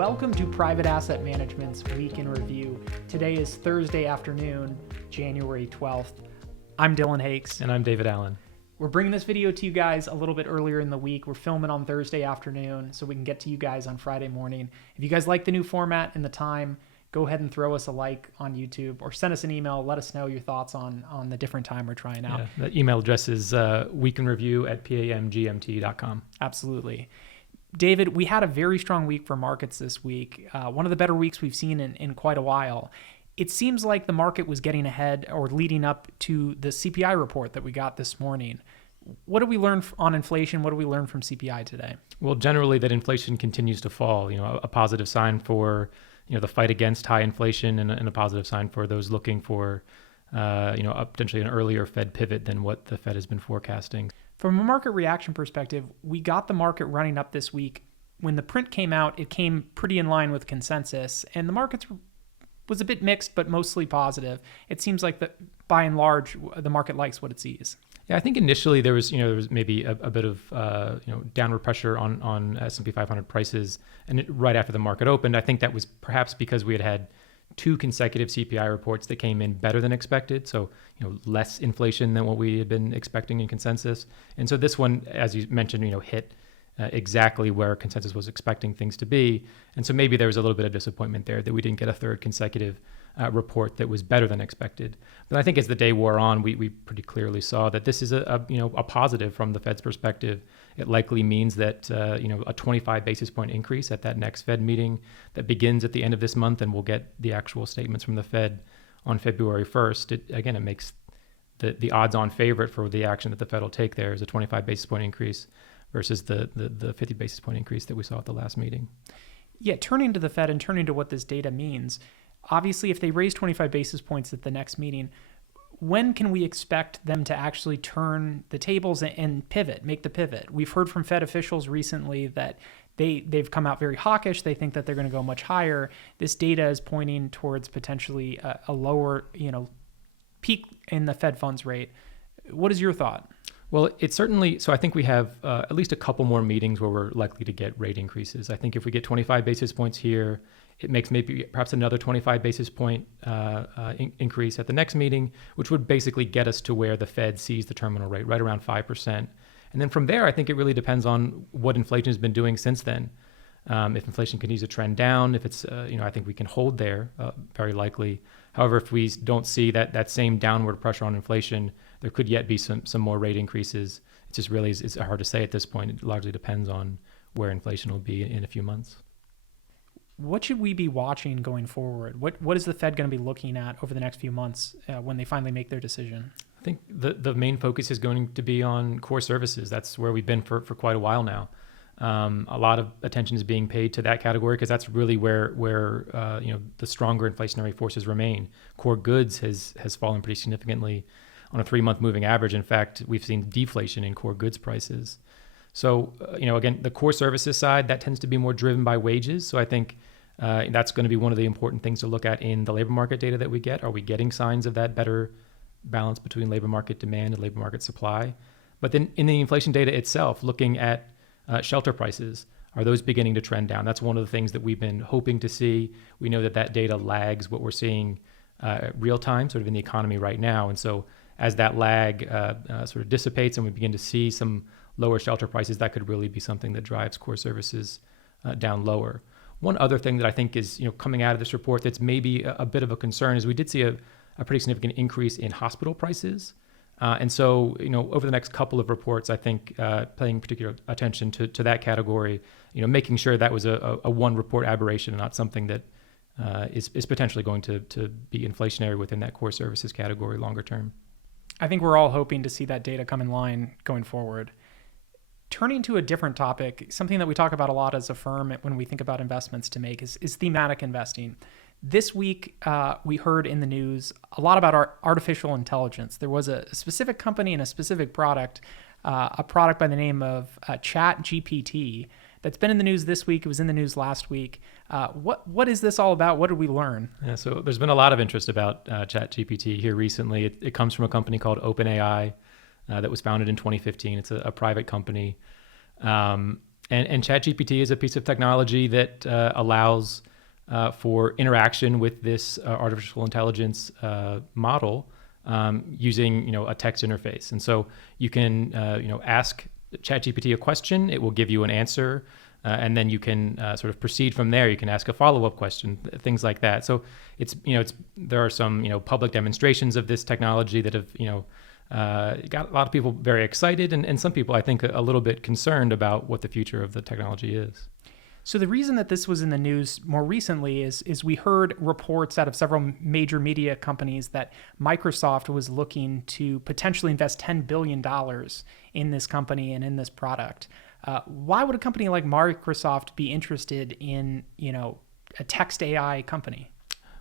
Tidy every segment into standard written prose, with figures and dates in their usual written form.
Welcome to Private Asset Management's Week in Review. Today is Thursday afternoon, January 12th. I'm Dillon Hakes. And I'm David Allen. We're bringing this video to you guys a little bit earlier in the week. We're filming on Thursday afternoon so we can get to you guys on Friday morning. If you guys like the new format and the time, go ahead and throw us a like on YouTube or send us an email. Let us know your thoughts on the different time we're trying out. Yeah, the email address is weekinreview@pamgmt.com. Absolutely. David, we had a very strong week for markets this week, one of the better weeks we've seen in quite a while. It seems like the market was getting ahead or leading up to the CPI report that we got this morning. What did we learn on inflation? What did we learn from CPI today? Well, generally that inflation continues to fall, a positive sign for, the fight against high inflation and a positive sign for those looking for, potentially an earlier Fed pivot than what the Fed has been forecasting. From a market reaction perspective, we got the market running up this week. When the print came out, it came pretty in line with consensus, and the markets was a bit mixed, but mostly positive. It seems like that by and large, the market likes what it sees. Yeah, I think initially there was maybe a bit of, downward pressure on S&P 500 prices, and right after the market opened, I think that was perhaps because we had two consecutive CPI reports that came in better than expected. So, less inflation than what we had been expecting in consensus. And so this one, as you mentioned, hit exactly where consensus was expecting things to be. And so maybe there was a little bit of disappointment there that we didn't get a third consecutive report that was better than expected. But I think as the day wore on, we pretty clearly saw that this is a positive from the Fed's perspective. It likely means that a 25 basis point increase at that next Fed meeting that begins at the end of this month, and we'll get the actual statements from the Fed on February 1st. It makes the odds-on favorite for the action that the Fed will take there is a 25 basis point increase versus the 50 basis point increase that we saw at the last meeting. Yeah, turning to the Fed and turning to what this data means, obviously, if they raise 25 basis points at the next meeting, when can we expect them to actually turn the tables and pivot, make the pivot? We've heard from Fed officials recently that they've come out very hawkish. They think that they're going to go much higher. This data is pointing towards potentially a lower, peak in the Fed funds rate. What is your thought? Well, it's certainly, so I think we have at least a couple more meetings where we're likely to get rate increases. I think if we get 25 basis points here, it makes maybe perhaps another 25 basis point increase at the next meeting, which would basically get us to where the Fed sees the terminal rate, right around 5%. And then from there, I think it really depends on what inflation has been doing since then. If inflation continues to trend down, if it's, I think we can hold there, very likely. However, if we don't see that same downward pressure on inflation, there could yet be some more rate increases. It just really is hard to say at this point. It largely depends on where inflation will be in a few months. What should we be watching going forward? What is the Fed going to be looking at over the next few months when they finally make their decision? I think the main focus is going to be on core services. That's where we've been for quite a while now. A lot of attention is being paid to that category because that's really where the stronger inflationary forces remain. Core goods has fallen pretty significantly on a 3-month moving average. In fact, we've seen deflation in core goods prices. So, again, the core services side, that tends to be more driven by wages. So I think that's going to be one of the important things to look at in the labor market data that we get. Are we getting signs of that better balance between labor market demand and labor market supply? But then in the inflation data itself, looking at shelter prices, are those beginning to trend down? That's one of the things that we've been hoping to see. We know that data lags what we're seeing real time sort of in the economy right now. And so as that lag sort of dissipates and we begin to see some lower shelter prices, that could really be something that drives core services down lower. One other thing that I think is coming out of this report that's maybe a bit of a concern is we did see a pretty significant increase in hospital prices. And so, over the next couple of reports, I think paying particular attention to that category, making sure that was a one report aberration and not something that is potentially going to be inflationary within that core services category longer term. I think we're all hoping to see that data come in line going forward. Turning to a different topic, something that we talk about a lot as a firm when we think about investments to make is thematic investing. This week, we heard in the news a lot about artificial intelligence. There was a specific company and a specific product, a product by the name of ChatGPT that's been in the news this week. It was in the news last week. What is this all about? What did we learn? Yeah, so there's been a lot of interest about ChatGPT here recently. It comes from a company called OpenAI that was founded in 2015. It's a private company. And ChatGPT is a piece of technology that allows for interaction with this artificial intelligence model using a text interface. And so you can ask ChatGPT a question, it will give you an answer, and then you can sort of proceed from there. You can ask a follow-up question, things like that. So there are some public demonstrations of this technology that have got a lot of people very excited, and some people I think a little bit concerned about what the future of the technology is. So the reason that this was in the news more recently is we heard reports out of several major media companies that Microsoft was looking to potentially invest $10 billion in this company and in this product. Why would a company like Microsoft be interested in, a text AI company?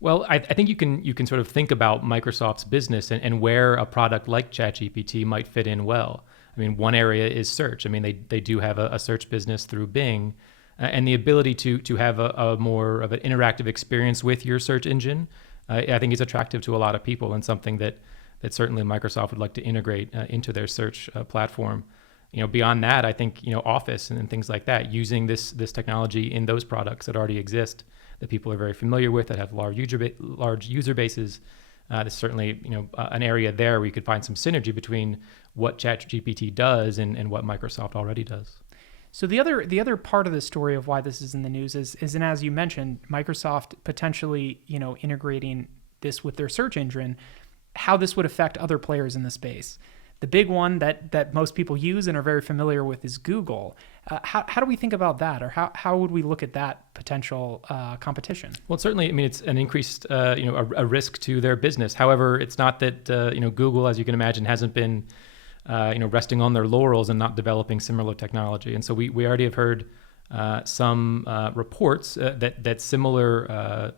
Well, I think you can sort of think about Microsoft's business and where a product like ChatGPT might fit in well. I mean, one area is search. I mean, they do have a search business through Bing. And the ability to have a more of an interactive experience with your search engine, I think is attractive to a lot of people, and something that certainly Microsoft would like to integrate into their search platform. Beyond that, I think Office and things like that, using this technology in those products that already exist, that people are very familiar with, that have large user bases. There's certainly an area there where you could find some synergy between what ChatGPT does and what Microsoft already does. So the other part of the story of why this is in the news is and as you mentioned, Microsoft potentially integrating this with their search engine, how this would affect other players in the space. The big one that most people use and are very familiar with is Google. How do we think about that, or how would we look at that potential competition? Well, certainly, I mean, it's an increased a risk to their business. However, it's not that Google, as you can imagine, hasn't been resting on their laurels and not developing similar technology. And so we already have heard some reports that similar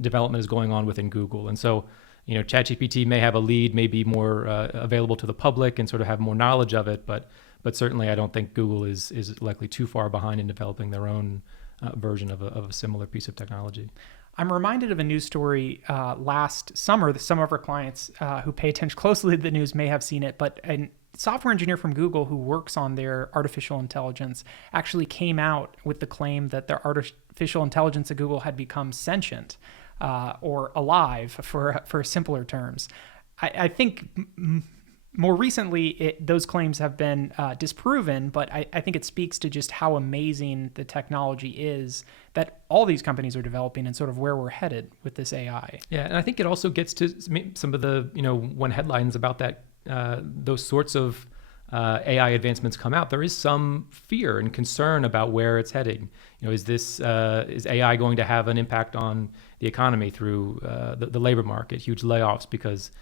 development is going on within Google. And so, ChatGPT may have a lead, may be more available to the public and sort of have more knowledge of it, but certainly I don't think Google is likely too far behind in developing their own version of a similar piece of technology. I'm reminded of a news story last summer that some of our clients who pay attention closely to the news may have seen it, but a software engineer from Google who works on their artificial intelligence actually came out with the claim that their artificial intelligence at Google had become sentient or alive, for simpler terms. I think more recently, those claims have been disproven, but I think it speaks to just how amazing the technology is that all these companies are developing and sort of where we're headed with this AI. Yeah, and I think it also gets to some of the, when headlines about that, those sorts of AI advancements come out, there is some fear and concern about where it's heading. Is AI going to have an impact on the economy through the labor market, huge layoffs because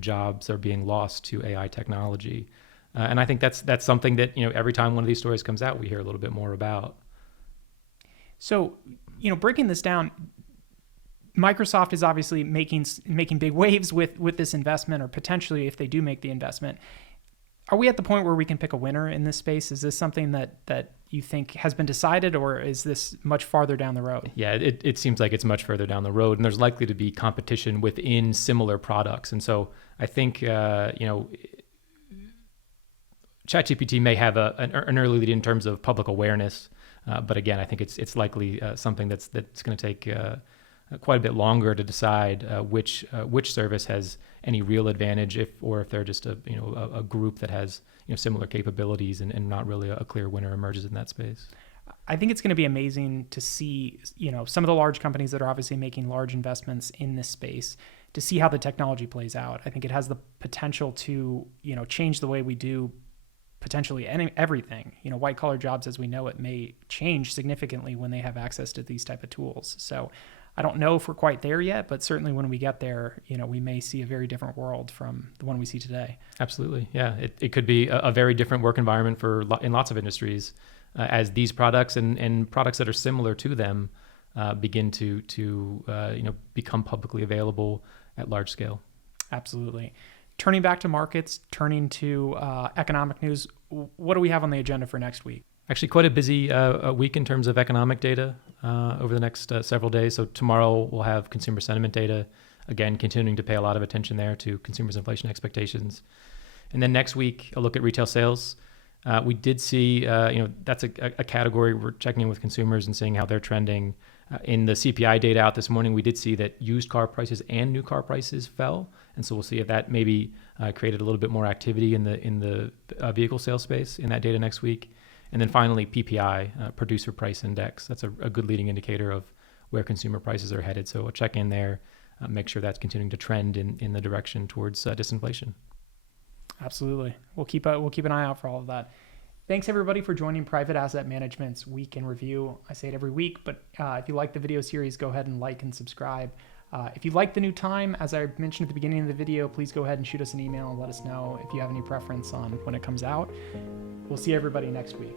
jobs are being lost to AI technology, and I think that's something that every time one of these stories comes out, we hear a little bit more about. So, breaking this down, Microsoft is obviously making big waves with this investment, or potentially if they do make the investment. Are we at the point where we can pick a winner in this space? Is this something that you think has been decided, or is this much farther down the road? Yeah, it seems like it's much further down the road, and there's likely to be competition within similar products. And so I think, ChatGPT may have an early lead in terms of public awareness. But again, I think it's likely something that's going to take quite a bit longer to decide which service has any real advantage, if they're just a group that has similar capabilities and not really a clear winner emerges in that space. I think it's going to be amazing to see some of the large companies that are obviously making large investments in this space, to see how the technology plays out. I think it has the potential to change the way we do potentially everything. White collar jobs as we know it may change significantly when they have access to these type of tools. So I don't know if we're quite there yet, but certainly when we get there, we may see a very different world from the one we see today. Absolutely. Yeah. It could be a very different work environment in lots of industries as these products and products that are similar to them begin to become publicly available at large scale. Absolutely. Turning back to markets, turning to economic news, what do we have on the agenda for next week? Actually, quite a busy week in terms of economic data over the next several days. So tomorrow we'll have consumer sentiment data, again, continuing to pay a lot of attention there to consumers' inflation expectations. And then next week, a look at retail sales. We did see, that's a category we're checking in with consumers and seeing how they're trending. In the CPI data out this morning, we did see that used car prices and new car prices fell, and so we'll see if that maybe created a little bit more activity in the vehicle sales space in that data next week. And then finally, PPI, Producer Price Index. That's a good leading indicator of where consumer prices are headed. So we'll check in there, make sure that's continuing to trend in the direction towards disinflation. Absolutely. We'll keep an eye out for all of that. Thanks everybody for joining Private Asset Management's Week in Review. I say it every week, but if you like the video series, go ahead and like and subscribe. If you like the new time, as I mentioned at the beginning of the video, please go ahead and shoot us an email and let us know if you have any preference on when it comes out. We'll see everybody next week.